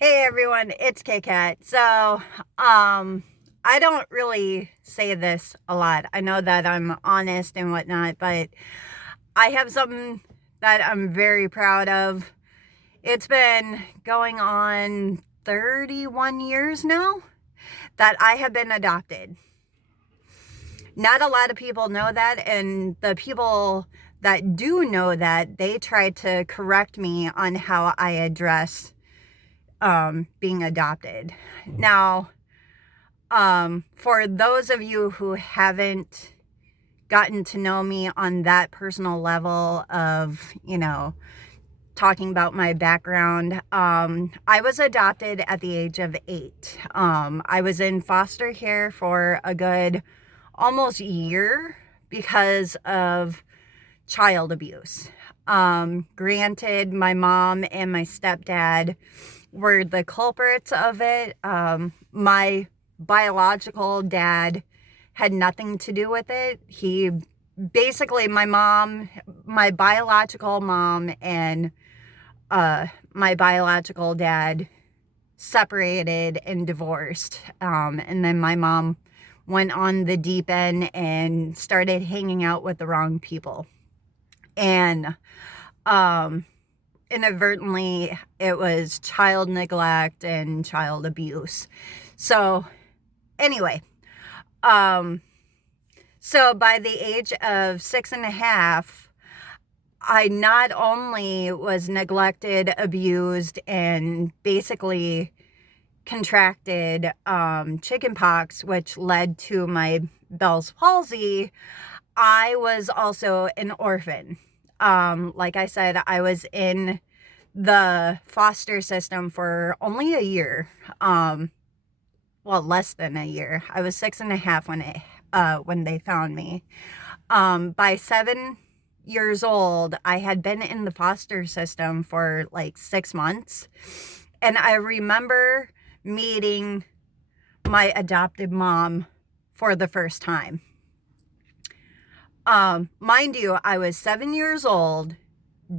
Hey everyone, it's K-Cat. I don't really say this a lot. I know that I'm honest and whatnot, but I have something that I'm very proud of. It's been going on 31 years now that I have been adopted. Not a lot of people know that, and the people that do know that, they try to correct me on how I address being adopted. Now, for those of you who haven't gotten to know me on that personal level of, talking about my background, I was adopted at the age of 8. I was in foster care for a good almost year because of child abuse. Granted, my mom and my stepdad were the culprits of it. My biological dad had nothing to do with it. He basically, my biological mom and my biological dad separated and divorced. And then my mom went on the deep end and started hanging out with the wrong people. And inadvertently, it was child neglect and child abuse. So, anyway, um, so by the age of 6.5, I not only was neglected, abused, and basically contracted chickenpox, which led to my Bell's palsy. I was also an orphan. Like I said, I was in the foster system for only a year. Well, less than a year. I was 6.5 when they found me. By 7 years old, I had been in the foster system for like 6 months. And I remember meeting my adopted mom for the first time. Mind you, I was 7 years old,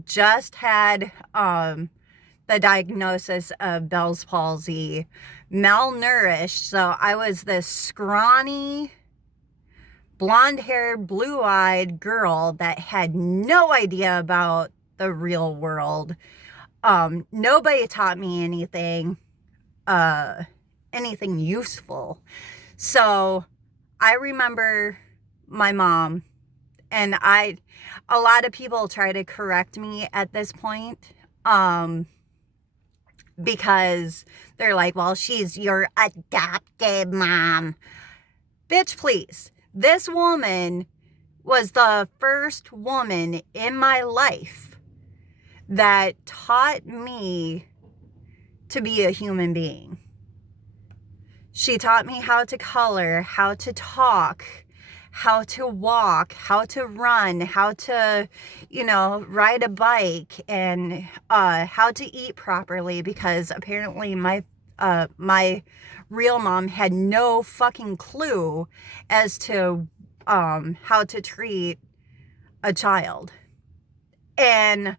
just had the diagnosis of Bell's palsy, malnourished. So I was this scrawny, blonde-haired, blue-eyed girl that had no idea about the real world. Nobody taught me anything useful. So I remember my mom, and a lot of people try to correct me at this point, because they're like, well, she's your adopted mom. Bitch, please. This woman was the first woman in my life that taught me to be a human being. She taught me how to color, how to talk, how to walk, how to run, how to, ride a bike, and how to eat properly, because apparently my real mom had no fucking clue as to how to treat a child. And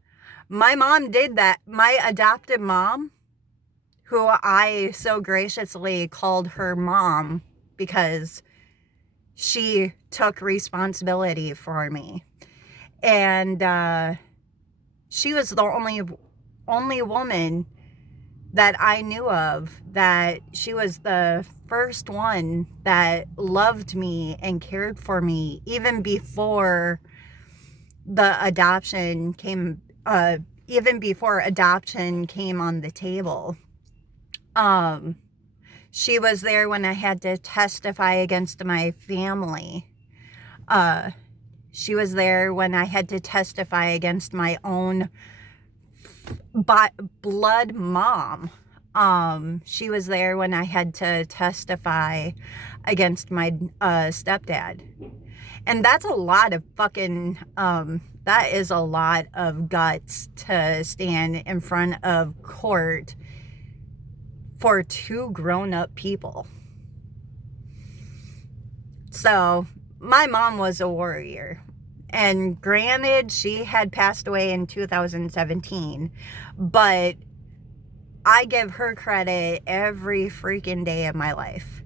my mom did that. My adopted mom, who I so graciously called her mom because she took responsibility for me. And she was the only woman that I knew of, that she was the first one that loved me and cared for me, even before adoption came on the table. She was there when I had to testify against my family. She was there when I had to testify against my own blood mom. She was there when I had to testify against my stepdad. And that's a lot of fucking, that is a lot of guts to stand in front of court for two grown-up people. So my mom was a warrior. And granted, she had passed away in 2017, but I give her credit every freaking day of my life.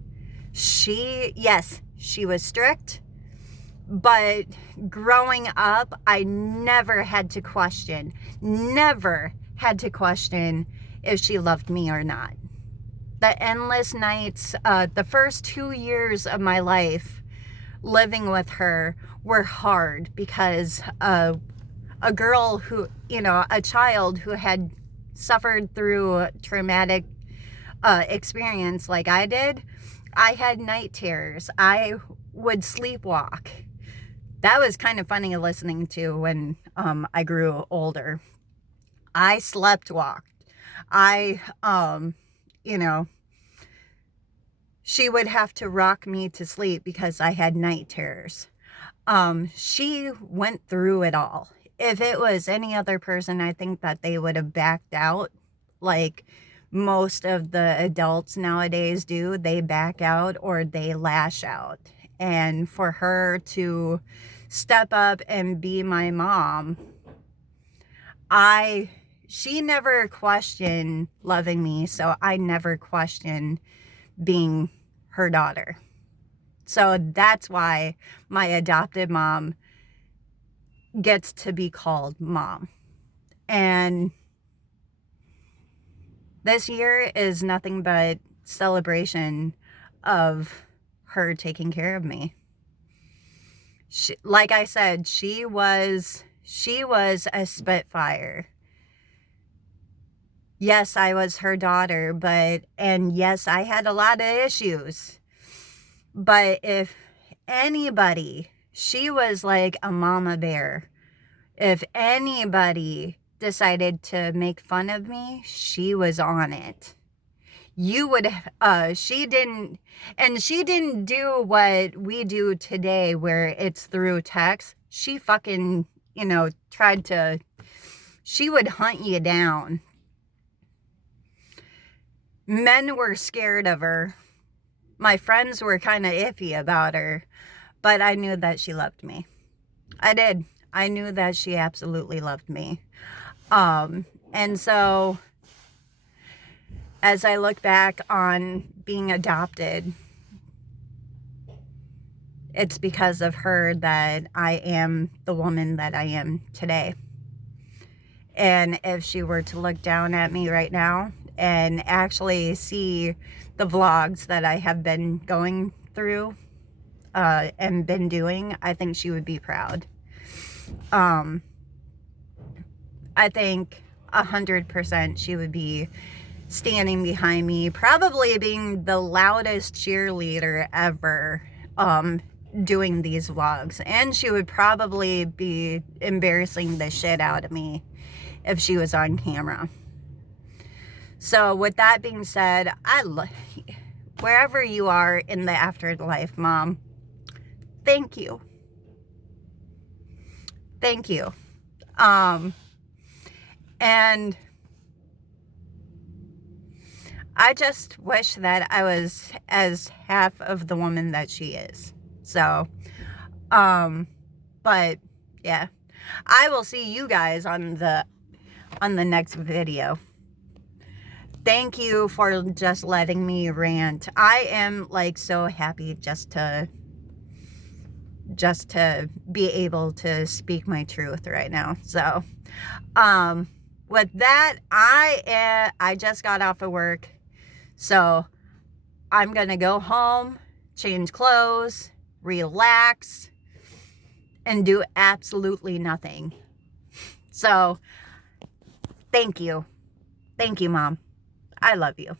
Yes, she was strict, but growing up, I never had to question if she loved me or not. The endless nights, the first 2 years of my life living with her were hard because a girl who, a child who had suffered through traumatic experience like I did, I had night terrors. I would sleepwalk. That was kind of funny listening to when I grew older. I slept walked. I, you know, she would have to rock me to sleep because I had night terrors. She went through it all. If it was any other person, I think that they would have backed out like most of the adults nowadays do. They back out or they lash out. And for her to step up and be my mom, she never questioned loving me, so I never questioned being her daughter. So that's why my adopted mom gets to be called mom. And this year is nothing but celebration of her taking care of me. Like I said, she was a Spitfire. Yes, I was her daughter, and yes, I had a lot of issues. But if anybody, she was like a mama bear. If anybody decided to make fun of me, she was on it. She didn't do what we do today where it's through text. She fucking, she would hunt you down. Men were scared of her. My friends were kind of iffy about her, but I knew that she loved me. I did. I knew that she absolutely loved me. And so as I look back on being adopted, it's because of her that I am the woman that I am today. And if she were to look down at me right now and actually see the vlogs that I have been going through and been doing, I think she would be proud. I think 100% she would be standing behind me, probably being the loudest cheerleader ever doing these vlogs. And she would probably be embarrassing the shit out of me if she was on camera. So with that being said, wherever you are in the afterlife, Mom, thank you. Thank you. And I just wish that I was as half of the woman that she is. So, but yeah, I will see you guys on the next video. Thank you for just letting me rant. I am like so happy just to be able to speak my truth right now. So, with that, I just got off of work. So I'm going to go home, change clothes, relax, and do absolutely nothing. So thank you. Thank you, Mom. I love you.